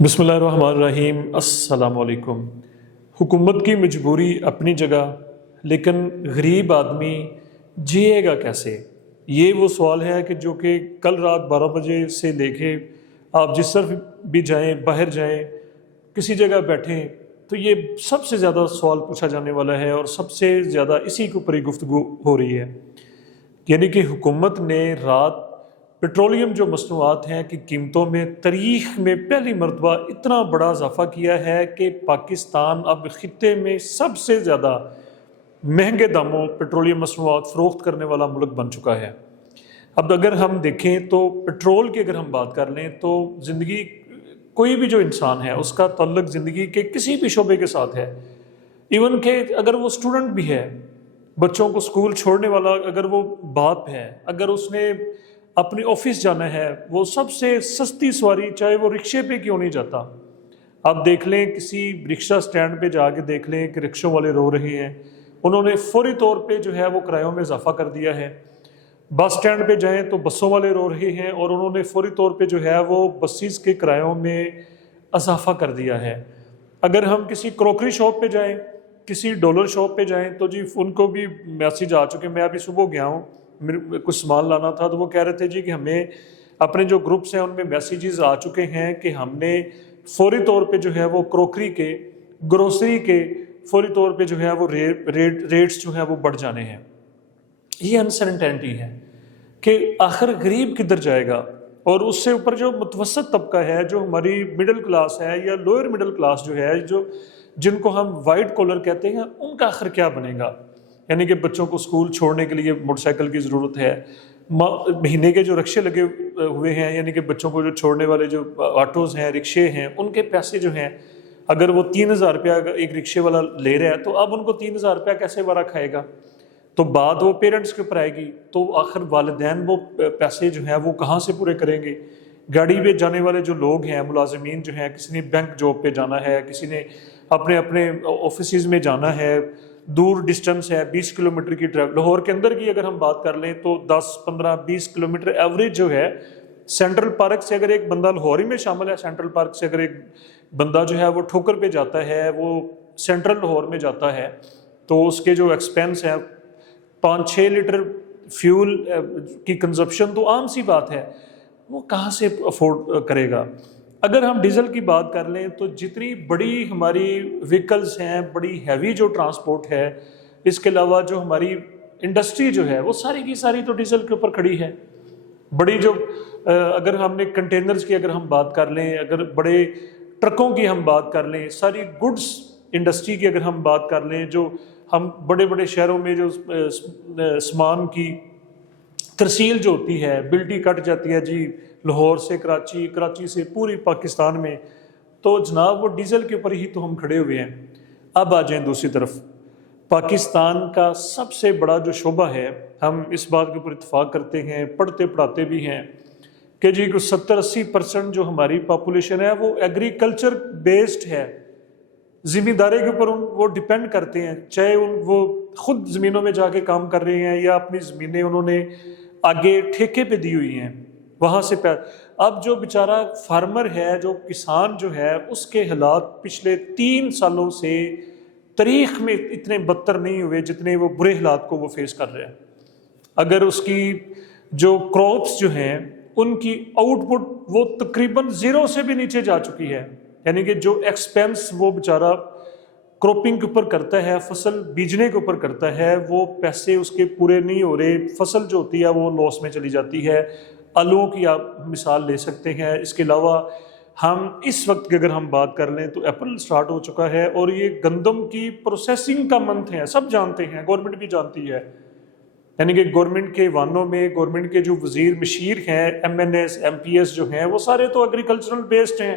بسم اللہ الرحمن الرحیم۔ السلام علیکم۔ حکومت کی مجبوری اپنی جگہ، لیکن غریب آدمی جیے گا کیسے؟ یہ وہ سوال ہے جو کہ کل رات 12 بجے سے لے کے آپ جس طرف بھی جائیں، باہر جائیں، کسی جگہ بیٹھیں، تو یہ سب سے زیادہ سوال پوچھا جانے والا ہے اور سب سے زیادہ اسی کے اوپر ہی گفتگو ہو رہی ہے، یعنی کہ حکومت نے رات پیٹرولیم جو مصنوعات ہیں کی قیمتوں میں تاریخ میں پہلی مرتبہ اتنا بڑا اضافہ کیا ہے کہ پاکستان اب خطے میں سب سے زیادہ مہنگے داموں پیٹرولیم مصنوعات فروخت کرنے والا ملک بن چکا ہے۔ اب اگر ہم دیکھیں تو پیٹرول کی اگر ہم بات کر لیں تو زندگی کوئی بھی جو انسان ہے اس کا تعلق زندگی کے کسی بھی شعبے کے ساتھ ہے، ایون کہ اگر وہ اسٹوڈنٹ بھی ہے، بچوں کو اسکول چھوڑنے والا اگر وہ باپ ہے، اگر اس نے اپنے آفس جانا ہے، وہ سب سے سستی سواری چاہے وہ رکشے پہ کیوں نہیں جاتا۔ آپ دیکھ لیں کسی رکشہ سٹینڈ پہ جا کے دیکھ لیں کہ رکشوں والے رو رہے ہیں، انہوں نے فوری طور پہ جو ہے وہ کرایوں میں اضافہ کر دیا ہے۔ بس سٹینڈ پہ جائیں تو بسوں والے رو رہے ہیں اور انہوں نے فوری طور پہ جو ہے وہ بسیز کے کرایوں میں اضافہ کر دیا ہے۔ اگر ہم کسی کروکری شاپ پہ جائیں، کسی ڈالر شاپ پہ جائیں تو جی ان کو بھی میسیج آ چکے۔ میں ابھی صبح گیا ہوں، کچھ سامان لانا تھا تو وہ کہہ رہے تھے جی کہ ہمیں اپنے جو گروپس ہیں ان میں میسیجز آ چکے ہیں کہ ہم نے فوری طور پہ جو ہے وہ کروکری کے، گروسری کے فوری طور پہ جو ہے وہ ریٹس جو ہے وہ بڑھ جانے ہیں۔ یہ انسرٹینٹی ہے کہ آخر غریب کدھر جائے گا، اور اس سے اوپر جو متوسط طبقہ ہے، جو ہماری مڈل کلاس ہے یا لوئر مڈل کلاس جو ہے، جن کو ہم وائٹ کالر کہتے ہیں، ان کا آخر کیا بنے گا؟ یعنی کہ بچوں کو اسکول چھوڑنے کے لیے موٹر سائیکل کی ضرورت ہے، مہینے کے جو رکشے لگے ہوئے ہیں، یعنی کہ بچوں کو جو چھوڑنے والے جو آٹوز ہیں، رکشے ہیں، ان کے پیسے جو ہیں، اگر وہ 3000 روپیہ ایک رکشے والا لے رہا ہے تو اب ان کو 3000 روپیہ کیسے وارا کھائے گا؟ تو بات وہ پیرنٹس کے اوپر آئے گی، تو آخر والدین وہ پیسے جو ہیں وہ کہاں سے پورے کریں گے؟ گاڑی پہ جانے والے جو لوگ ہیں، ملازمین جو ہیں، کسی نے بینک جاب پہ جانا ہے، کسی نے اپنے آفیسز میں جانا ہے، دور ڈسٹنس ہے، 20 کلومیٹر کی ٹریول۔ لاہور کے اندر کی اگر ہم بات کر لیں تو 10 15 20 کلومیٹر ایوریج جو ہے سینٹرل پارک سے، اگر ایک بندہ لاہور ہی میں شامل ہے، سینٹرل پارک سے اگر ایک بندہ جو ہے وہ ٹھوکر پہ جاتا ہے، وہ سینٹرل لاہور میں جاتا ہے، تو اس کے جو ایکسپینس ہے 5-6 لیٹر فیول کی کنزپشن تو عام سی بات ہے، وہ کہاں سے افورڈ کرے گا؟ اگر ہم ڈیزل کی بات کر لیں تو جتنی بڑی ہماری وہیکلز ہیں، بڑی ہیوی جو ٹرانسپورٹ ہے، اس کے علاوہ جو ہماری انڈسٹری جو ہے وہ ساری کی ساری تو ڈیزل کے اوپر کھڑی ہے۔ بڑی جو اگر ہم نے کنٹینرز کی اگر ہم بات کر لیں، اگر بڑے ٹرکوں کی ہم بات کر لیں، ساری گڈس انڈسٹری کی اگر ہم بات کر لیں، جو ہم بڑے بڑے شہروں میں جو سامان کی ترسیل جو ہوتی ہے، بلٹی کٹ جاتی ہے جی لاہور سے کراچی، کراچی سے پوری پاکستان میں، تو جناب وہ ڈیزل کے اوپر ہی تو ہم کھڑے ہوئے ہیں۔ اب آ جائیں دوسری طرف، پاکستان کا سب سے بڑا جو شعبہ ہے، ہم اس بات کے اوپر اتفاق کرتے ہیں، پڑھتے پڑھاتے بھی ہیں کہ جی 70-80% جو ہماری پاپولیشن ہے وہ ایگریکلچر بیسڈ ہے، زمینداری کے اوپر وہ ڈیپینڈ کرتے ہیں، چاہے وہ خود زمینوں میں جا کے کام کر رہے ہیں یا اپنی زمینیں انہوں نے آگے ٹھیکے پہ دی ہوئی ہیں، وہاں سے اب جو بیچارہ فارمر ہے، جو کسان جو ہے، اس کے حالات پچھلے 3 سالوں سے تاریخ میں اتنے بدتر نہیں ہوئے جتنے وہ برے حالات کو وہ فیس کر رہے ہیں۔ اگر اس کی جو کراپس جو ہیں ان کی آؤٹ پٹ وہ تقریباً 0 سے بھی نیچے جا چکی ہے، یعنی کہ جو ایکسپینس وہ بیچارہ کراپنگ کے اوپر کرتا ہے، فصل بیجنے کے اوپر کرتا ہے، وہ پیسے اس کے پورے نہیں ہو رہے، فصل جو ہوتی ہے وہ لاس میں چلی جاتی ہے۔ آلووں کی آپ مثال لے سکتے ہیں، اس کے علاوہ ہم اس وقت کی اگر ہم بات کر لیں تو اپریل سٹارٹ ہو چکا ہے اور یہ گندم کی پروسیسنگ کا منتھ ہے، سب جانتے ہیں، گورنمنٹ بھی جانتی ہے، یعنی کہ گورنمنٹ کے وانوں میں گورنمنٹ کے جو وزیر مشیر ہیں، MNS MP جو ہیں، وہ سارے تو ایگریکلچرل بیسڈ ہیں۔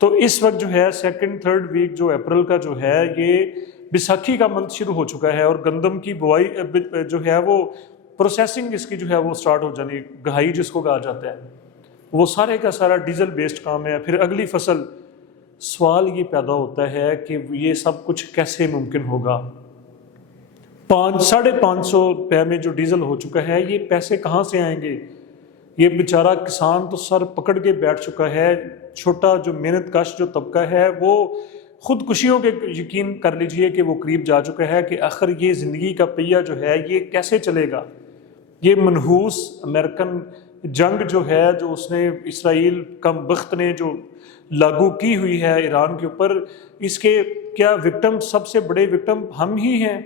تو اس وقت جو ہے 2-3 ویک جو اپریل کا جو ہے یہ بیساکھی کا منتھ شروع ہو چکا ہے، اور گندم کی بوائی جو ہے وہ پروسیسنگ اس کی جو ہے وہ سٹارٹ ہو جانی، گہائی جس کو کہا جاتا ہے، وہ سارے کا سارا ڈیزل بیسڈ کام ہے۔ پھر اگلی فصل، سوال یہ پیدا ہوتا ہے کہ یہ سب کچھ کیسے ممکن ہوگا؟ 500-550 روپے میں جو ڈیزل ہو چکا ہے، یہ پیسے کہاں سے آئیں گے؟ یہ بیچارہ کسان تو سر پکڑ کے بیٹھ چکا ہے، چھوٹا جو محنت کش جو طبقہ ہے وہ خودکشیوں کے یقین کر لیجئے کہ وہ قریب جا چکا ہے کہ آخر یہ زندگی کا پہیہ جو ہے یہ کیسے چلے گا. یہ منحوس امریکن جنگ جو ہے جو اس نے اسرائیل کم بخت نے جو لاگو کی ہوئی ہے ایران کے اوپر، اس کے کیا وکٹم، سب سے بڑے وکٹم ہم ہی ہیں؟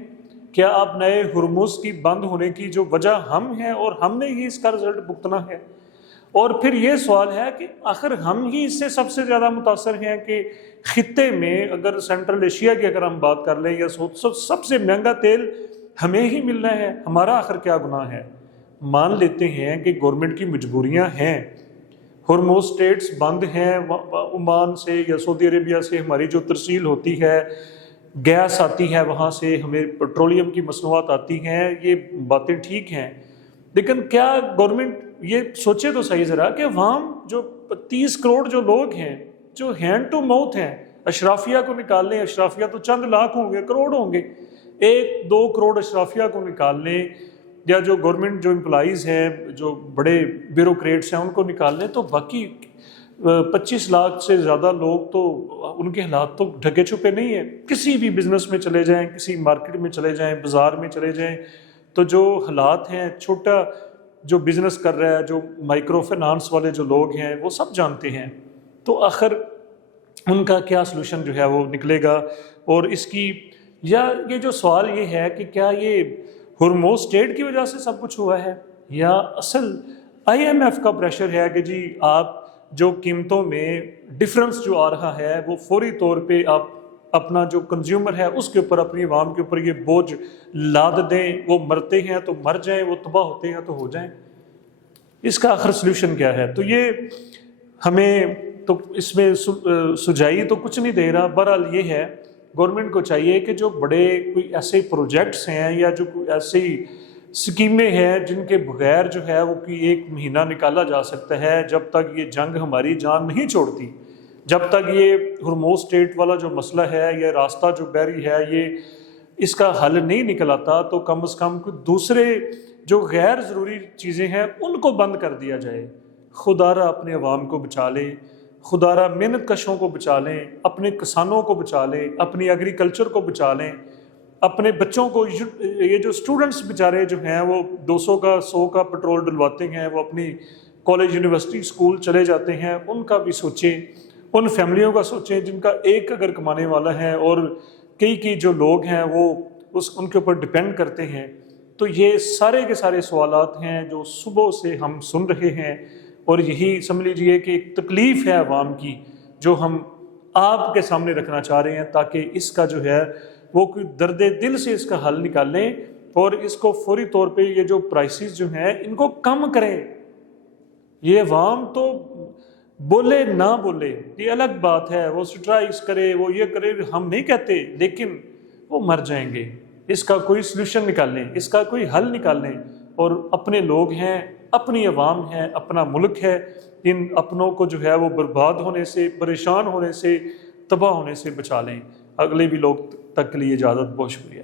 کیا آپ نئے ہرمز کی بند ہونے کی جو وجہ ہم ہیں اور ہم نے ہی اس کا رزلٹ بھگتنا ہے؟ اور پھر یہ سوال ہے کہ آخر ہم ہی اس سے سب سے زیادہ متاثر ہیں کہ خطے میں اگر سینٹرل ایشیا کی اگر ہم بات کر لیں یا سب سے مہنگا تیل ہمیں ہی ملنا ہے. ہمارا آخر کیا گناہ ہے؟ مان لیتے ہیں کہ گورنمنٹ کی مجبوریاں ہیں، ہرمز اسٹیٹس بند ہیں، عمان سے یا سعودی عربیہ سے ہماری جو ترسیل ہوتی ہے، گیس آتی ہے وہاں سے، ہمیں پیٹرولیم کی مصنوعات آتی ہیں، یہ باتیں ٹھیک ہیں. لیکن کیا گورنمنٹ یہ سوچے تو صحیح ذرا کہ عوام جو 30 کروڑ جو لوگ ہیں جو ہینڈ ٹو ماؤتھ ہیں، اشرافیہ کو نکال لیں، اشرافیہ تو چند لاکھ ہوں گے، کروڑ ہوں گے، 1-2 کروڑ اشرافیہ کو نکال لیں، یا جو گورنمنٹ جو امپلائیز ہیں جو بڑے بیوروکریٹس ہیں ان کو نکال لیں، تو باقی 25 لاکھ سے زیادہ لوگ تو ان کے حالات تو ڈھکے چھپے نہیں ہیں. کسی بھی بزنس میں چلے جائیں، کسی مارکیٹ میں چلے جائیں، بازار میں چلے جائیں، تو جو حالات ہیں، چھوٹا جو بزنس کر رہا ہے، جو مائکرو فائنانس والے جو لوگ ہیں وہ سب جانتے ہیں. تو آخر ان کا کیا سلوشن جو ہے وہ نکلے گا؟ اور اس کی یا یہ جو سوال یہ ہے کہ کیا یہ ہرمز اسٹیٹ کی وجہ سے سب کچھ ہوا ہے، یا اصل IMF کا پریشر ہے کہ جی آپ جو قیمتوں میں ڈفرنس جو آ رہا ہے وہ فوری طور پہ آپ اپنا جو کنزیومر ہے اس کے اوپر، اپنی عوام کے اوپر یہ بوجھ لاد دیں، وہ مرتے ہیں تو مر جائیں، وہ تباہ ہوتے ہیں تو ہو جائیں. اس کا آخر سلوشن کیا ہے؟ تو یہ ہمیں تو اس میں سجائی تو کچھ نہیں دے رہا. بہرحال یہ ہے گورنمنٹ کو چاہیے کہ جو بڑے کوئی ایسے پروجیکٹس ہیں یا جو کوئی ایسی اسکیمیں ہیں جن کے بغیر جو ہے وہ کوئی 1 مہینہ نکالا جا سکتا ہے، جب تک یہ جنگ ہماری جان نہیں چھوڑتی، جب تک یہ ہرمز اسٹیٹ والا جو مسئلہ ہے، یہ راستہ جو بحری ہے، یہ اس کا حل نہیں نکل آتا، تو کم از کم کوئی دوسرے جو غیر ضروری چیزیں ہیں ان کو بند کر دیا جائے. خدا را اپنے عوام کو بچا لیں، خدا را محنت کشوں کو بچا لیں، اپنے کسانوں کو بچا لیں، اپنی ایگریکلچر کو بچا لیں، اپنے بچوں کو. یہ جو اسٹوڈنٹس بیچارے جو ہیں وہ 200 کا 100 کا پیٹرول ڈلواتے ہیں، وہ اپنی کالج یونیورسٹی اسکول چلے جاتے ہیں، ان کا بھی سوچیں، ان فیملیوں کا سوچیں جن کا ایک اگر کمانے والا ہے اور کئی جو لوگ ہیں وہ ان کے اوپر ڈپینڈ کرتے ہیں. تو یہ سارے کے سارے سوالات ہیں جو صبح سے ہم سن رہے ہیں، اور یہی سمجھ لیجیے کہ ایک تکلیف ہے عوام کی جو ہم آپ کے سامنے رکھنا چاہ رہے ہیں، تاکہ اس کا جو ہے وہ کوئی درد دل سے اس کا حل نکالیں اور اس کو فوری طور پہ یہ جو پرائسز جو ہیں ان کو کم کریں. یہ عوام تو بولے نہ بولے یہ الگ بات ہے، وہ سٹرائکس کرے، وہ یہ کرے، ہم نہیں کہتے، لیکن وہ مر جائیں گے. اس کا کوئی سلوشن نکالیں، اس کا کوئی حل نکالیں، اور اپنے لوگ ہیں، اپنی عوام ہے، اپنا ملک ہے، ان اپنوں کو جو ہے وہ برباد ہونے سے، پریشان ہونے سے، تباہ ہونے سے بچا لیں. اگلے بھی لوگ تک کے لیے اجازت، بہت شکریہ.